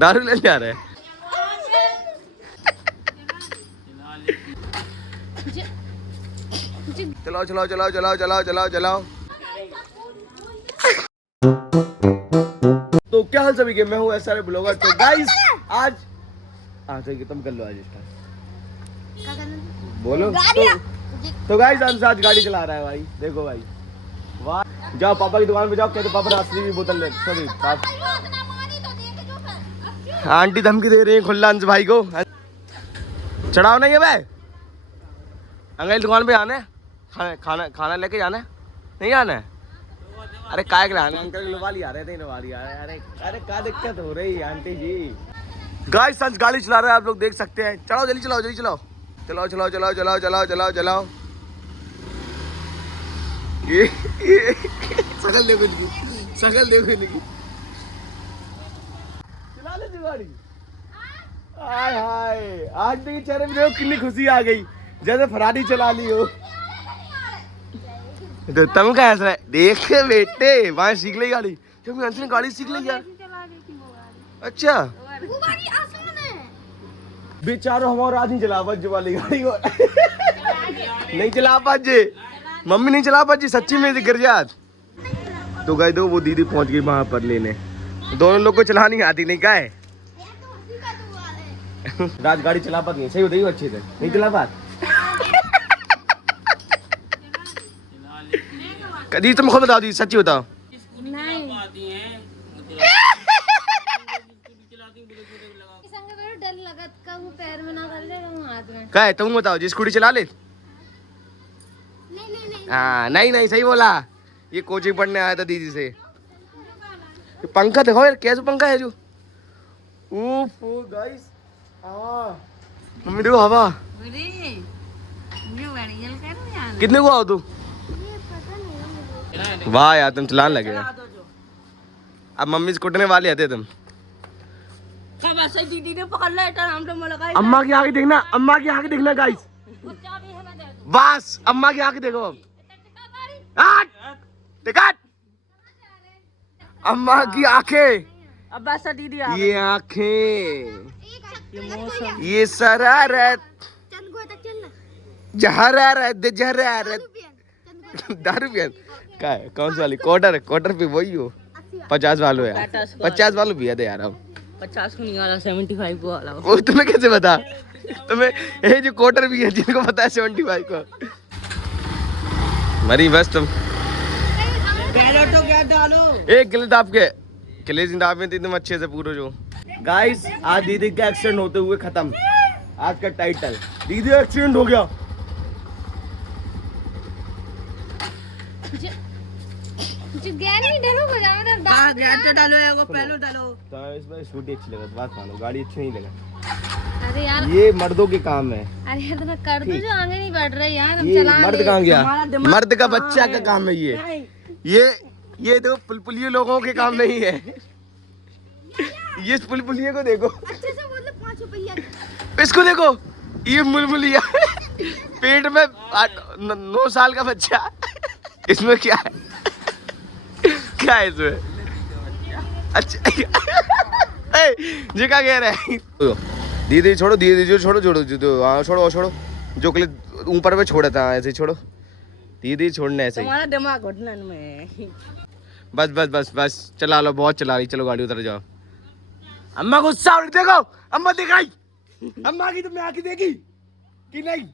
दारू लेने जा रहे हैं। चलाओ चलाओ चलाओ चलाओ चलाओ चलाओ चलाओ। तो क्या हाल सभी के, मैं हूँ SR ब्लॉगर। तो गाइस आज तो तुम कर लो आज स्टार्ट, बोलो। तो गाइस अंश आज गाड़ी चला रहा है भाई, देखो भाई वाह। जाओ पापा की दुकान पे जाओ, कहते पापा रास्ते की बोतल ले। सॉरी आंटी धमकी दे रही है खुला अंश भाई को। चढ़ाओ नहीं है भाई, अंकल दुकान पे आना है, खाना खाना लेके जाना है, नहीं आना है? अरे काय के लाना, अंकल लवाली आ रहे थे, लवाली आ रहे। अरे अरे क्या दिक्कत हो रही है आंटी जी। गाइस संस गाड़ी चला रहा है, आप लोग देख सकते हैं। चलाओ जल्दी चलाओ, जल्दी चलाओ चलाओ चलाओ चलाओ चलाओ चलाओ चलाओ चलाओ। ये शकल देखो इनकी, शकल देखो इनकी। चला ले गाड़ी। हाय हाय, आज देखिए चेहरे में देखो कितनी खुशी आ गई, जैसे फरारी चला ली हो। तो तुम क्या हंस रहे? देख बेटे वहां सीख ली गाड़ी, क्योंकि अंश ने गाड़ी सीख ली यार। अच्छा बेचारो हमारा आज नहीं चला पाजे वाली गाड़ी को। नहीं चला पाजे, मम्मी नहीं चला पाजी, सच्ची में गिर जात। तो गए दो वो दीदी पहुंच गई वहां पर लेने। दोनों लोग को चलानी आती नहीं क्या है। राज गाड़ी चला पाती है, सही होती है अच्छे से, नहीं चला पात। दी तुम खुद बताओ, दी सच्ची बताओ। डर लगत का वो पैर में ना कर ले, वो हाथ में। क्या है तुम बताओ, जी स्कूटी चला ले। हाँ नहीं नहीं सही बोला। ये कोचिंग पढ़ने आया था दीदी से। पंखा दिखाओ यार, कैसा पंखा है जो। उफ गाइस मम्मी देखो हवा। कितने को आओ तुम? वाह यार तुम चलाने लगे। अब मम्मी से कुटने वाले आते तुम। दीदी ने पकड़ लिया, अम्मा की आगे देखना, अम्मा की आगे देखना गाइस। बस अम्मा की आगे देखो। टिकट अम्मा की आंखें, अब बस दीदी ये आंखें, ये शरारत, जहरारत जहरारत। दारू पियन क्या है, कौन सी वाली? क्वार्टर, क्वार्टर पे वही हो 50 वालों यार, 50 वालों पिया दे यार। अब 50 को नहीं वाला, 75 को वाला। वो तुम्हें कैसे बता? तुम्हें ये जो क्वार्टर भी है जिनको पता है 75 को। मरी बस तुम। तो क्या डालो एक गिले आपके किले जिंदा में एकदम अच्छे से पूरा जो। गाइस आज दीदी का एक्सीडेंट होते हुए खत्म। आज का टाइटल दीदी एक्सीडेंट हो गया। डालो एगो पहलो डालो। तो इसमें स्कूटी अच्छी लगा, बात मानो, गाड़ी अच्छी नहीं लगा। अरे यार ये मर्दों के काम है। अरे यार तुम्हें कर दो, जो आगे नहीं बढ़ रही यार, हम ये चला मर्द ले। कहाँ गया? मर्द का बच्चा का काम है ये तो पुलपुलिये लोगों के काम नहीं है। ये पुलपुलिये को देखो, अच्छे से बोलो, 5 रुपया। इसको देखो, ये मुलमुलिया पेट में 9 साल का बच्चा। इसमें क्या है, क्या है इसमें? अच्छा जी क्या कह रहे हैं? दीदी छोड़ो, दीदी छोड़ो, छोड़ो छोड़ो छोड़ो, जो के ऊपर पे छोड़ा था ऐसे छोड़ो, दीदी छोड़ने ऐसे ही। तुम्हारा दिमाग घुटने में। बस बस बस बस चला लो, बहुत चला रही, चलो गाड़ी उतर जाओ। अम्मा गुस्सा हो रही, देखो अम्मा दिखाई, अम्मा की तुमने आंखें देखी कि नहीं?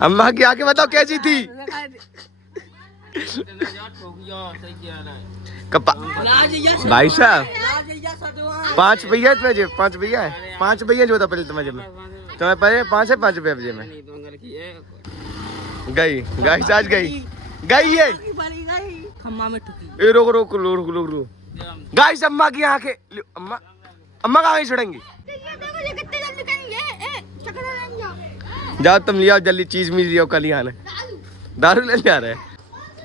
अम्मा की आंखें बताओ कैसी थी? भाई साहब 5 भैया इतने जेब, 5 भैया है, 5 भैया जो था पहले तुम्हारे जेब में, तुम्हें पहले 5 है, 5 रुपये जेब में गई। गाइस आज गई है खम्मा में ठुकी। ए रोक रोक रोक रोक रोक। गाइस अम्मा की आंखें, अम्मा अम्मा कहाँ छोड़ेंगी? जाओ तुम लिया जल्दी, चीज मिल लिया, कल ही आना। दारू लेने आ रहे हैं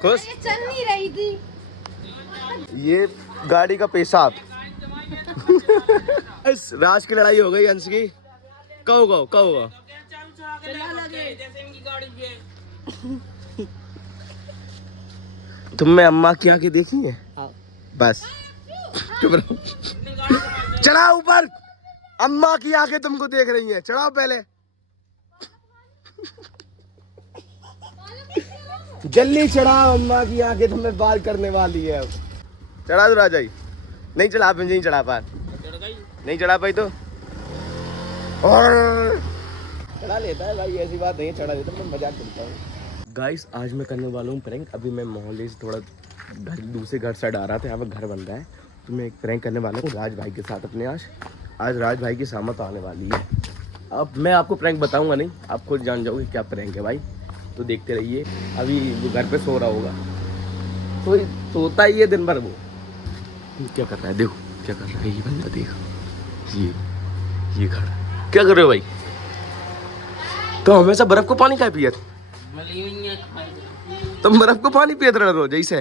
खुश। चल नहीं रही थी ये गाड़ी का पेशाब। राज की लड़ाई हो गई अंश की। कहो तुमने अम्मा की आंखें देखी है? बस चुप रहो। चढ़ा ऊपर, अम्मा की आंखें तुमको देख रही हैं, चढ़ाओ पहले। जल्दी चढ़ाओ, अम्मा की आंखें तुम्हें बाल करने वाली है। चढ़ा दो राजा। नहीं चढ़ा पाए, नहीं चढ़ा पाए, नहीं चढ़ा पाई तो और चढ़ा लेता है भाई, ऐसी बात नहीं है, चढ़ा लेता, मैं मजाक करता हूँ। गाइस आज मैं करने वाला हूँ प्रैंक। अभी मैं मोहल्ले से थोड़ा घर दूसरे घर साइड आ रहा था, यहाँ पर घर बन रहा है, तो मैं एक प्रैंक करने वाला हूँ राज भाई के साथ अपने। आज राज भाई की सामत आने वाली है। अब मैं आपको प्रैंक बताऊँगा नहीं, आप खुद जान जाओगे क्या प्रैंक है भाई, तो देखते रहिए। अभी वो घर पे सो रहा होगा, तो सोता ही है दिन भर। वो क्या कर रहा है, देखो क्या कर रहा है ये बंदा, देखो ये खड़ा क्या कर रहे हो भाई? तो हमेशा बर्फ को पानी क्या पिए? तुम बर्फ को पानी पियत रहे रोज ऐसे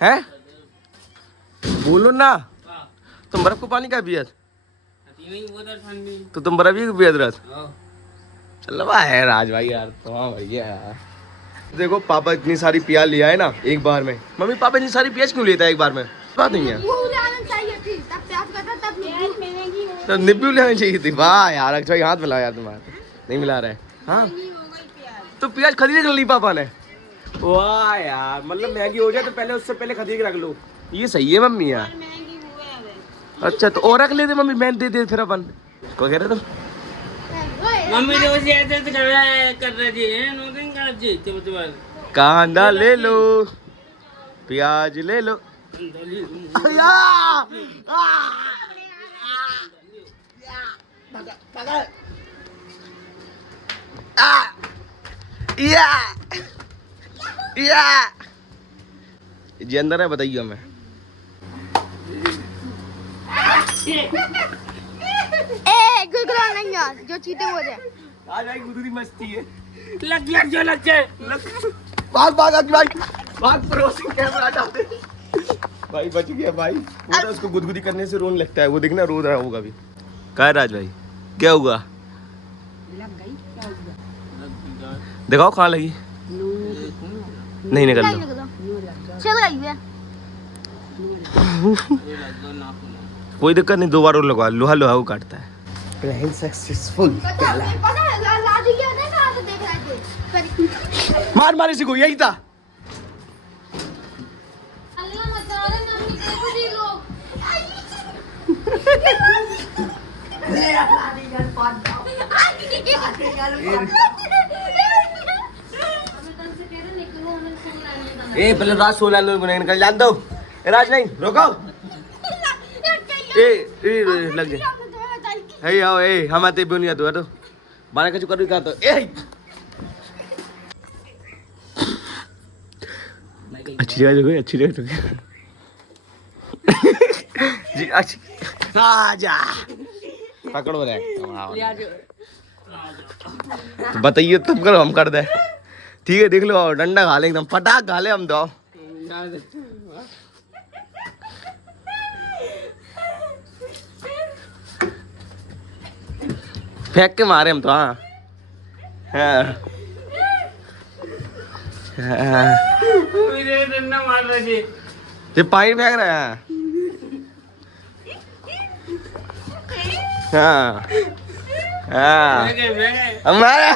हैं? बोलो ना, तुम बर्फ को पानी क्या पियत? तो तुम बर्फ ही पियत रहे? चलो भाई राज भाई यार, तो हाँ भैया यार। देखो पापा इतनी सारी प्याज लिया है ना एक बार में। मम्मी पापा इतनी सारी प्याज क्यों लेता है एक बार में? बात नहीं है, तो निब्बू लेनी चाहिए थी। वाह यार अक्षय भाई, हाथ मिलाओ यार, तुम्हारा नहीं मिला रहा है। हाँ तो प्याज खरीद कर ली पापा ने। वाह यार, मतलब महंगी हो जाए तो पहले उससे पहले खरीद के रख लो, ये सही है मम्मी यार। अच्छा तो और रख लेते मम्मी, मैं दे दे फिर अपन को कह रहे तुम। मम्मी कांदा ले लो, प्याज ले लो। जी अंदर है, बताइए हमें। गुदगुला नहीं यार, जो चीते हो जाए। आज भाई गुदगुदी मस्ती है। लग गया जो लग जाए। भाग भाग भाई, भाग पड़ोसी कैमरा डालते। भाई बच गया भाई, वो तो उसको गुदगुदी करने से रोने लगता है, वो देखना रो रहा होगा अभी। क्या राज भाई क्या हुआ? लग गई, क्या हुआ? दिखाओ कहाँ लगी। नहीं निकल लो, चल गई है। कोई दिक्कत नहीं, 2 बार और लगवा, लोहा लोहा को काटता है। Plan successful. मार मार इसी को, यही था। ए पहले राज सोलह लोग निकल जान दो। राज नहीं रोको, ए लग जाए। हे आओ ए, हम आते बुनिया तो बाने का चुकर का तो ए अच्छी जगह हो गई, अच्छी जगह जी अच्छी। आ जा पकड़ो रे, तो बताइए तुम करो हम कर दे। ठीक है देख लो, डंडा खा ले एकदम फटाक खा ले हम तो। फेंक के मारे हम तो। हाँ डंडा मार रहे थे, ये पानी फेंक रहे हैं। हाँ हाँ हमारा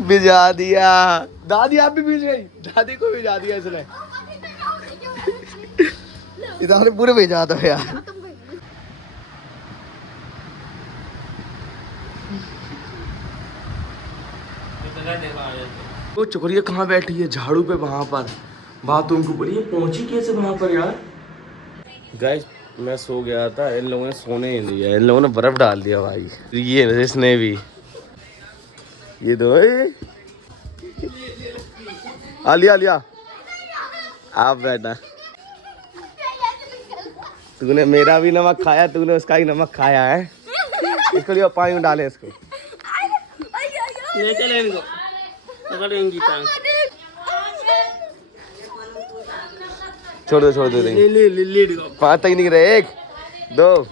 भिजा दिया। दादी आप भी भिज गई, दादी को भिजा दिया इसने। इधर पूरे भेजा था यार। वो चुकरिया कहाँ बैठी है? झाड़ू पे वहां पर, बाथरूम के ऊपर। ये पहुंची कैसे वहां पर यार? गाइस मैं सो गया था, इन लोगों ने सोने ही दिया, इन लोगों ने बर्फ डाल दिया भाई। ये इसने भी, ये दो आलिया आलिया आप बेटा, तूने मेरा भी नमक खाया, तूने उसका ही नमक खाया है। इसको लियो पानी में डाले इसको। ले चले इनको, पकड़ेंगी टांग। छोड़ दो ले ले ले ले 5 तक नहीं रहे। 1 2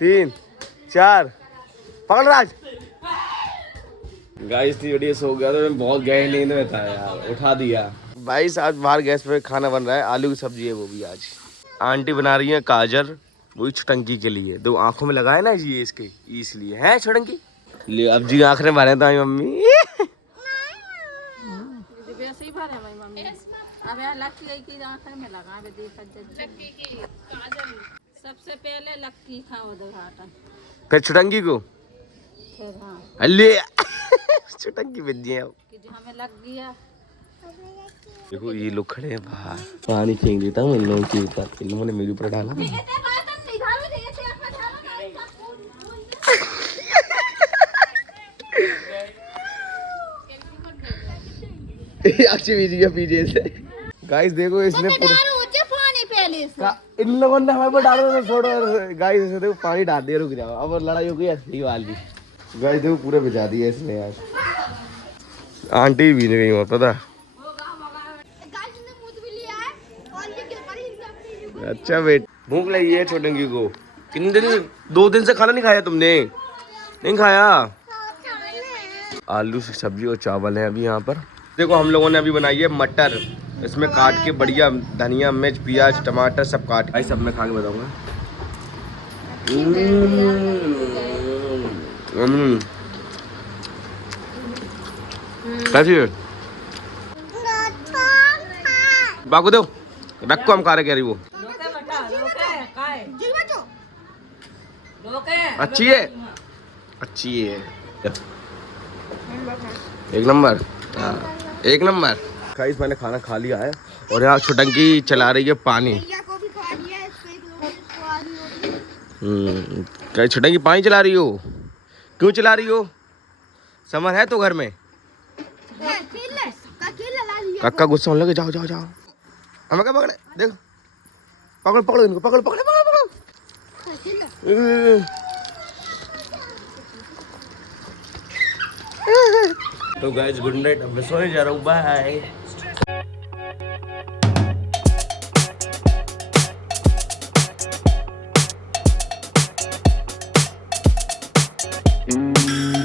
3 4 पकड़ राज। गाइस थी बढ़िया, सो गया तो मैं बहुत गहरी नींद में था यार, उठा दिया। भाई आज बाहर गैस पे खाना बन रहा है, आलू की सब्जी है वो भी आज। आंटी बना रही है गाजर, वही छुटंकी के लिए, दो आंखों में लगाए ना ये इसके, इसलिए है छुटंकी। ले अब जी आंख में भरे तो मम्मी वैसे ही भरे भाई मम्मी। अब यार लक्की गई की आंख में लगा बे देखा लक्की की काजल सबसे पहले लक्की खाओ उद्घाटन, फिर छुटंकी को फिर हाँ अल्ले छुटंकी विद्या कि जो हमें लग गया। देखो ये लोग खड़े हैं बाहर, पानी फेंक देता हूँ इन लोगों के ऊपर, इन लोगों ने मेरे ऊपर डाला। अच्छी बीजी पीछे से। गाइस देखो इसने पूरा इन लोगों ने हमारे पर डाला तो छोड़ो। गाइस ऐसे देखो पानी डाल दिया, रुक जाओ अब लड़ाई हो गई असली वाली। गाइस देखो पूरा भिजा दिया इसने यार, आंटी भी नहीं गई वहाँ पता। अच्छा बेट भूख लगी है छोटंकी को, कितने दिन से 2 दिन से खाना नहीं खाया तुमने? नहीं खाया। आलू की सब्जी और चावल है अभी यहाँ पर। देखो हम लोगों ने अभी बनाई है मटर, इसमें काट के बढ़िया धनिया मिर्च प्याज टमाटर सब काट के, सब मैं खा के बताऊंगा। कैसी है बाकू दो रख को हम खा रहे कह रही वो अच्छी है, अच्छी है एक नंबर, हाँ एक नंबर। गाइस मैंने खाना खा लिया है और यहाँ छुटंकी चला रही है पानी। क्या छुटंकी पानी चला रही हो? क्यों चला रही हो? समर है तो घर में? कक्का गुस्सा होने लगे, जाओ जाओ जाओ। हमें क्या पकड़े, देखो पकड़ो पकड़ो इनको, पकड़ो पकड़ो पकड़ो पकड़ो। तो गाइस गुड नाइट, अब मैं सोने जा रहा हूँ, बाय।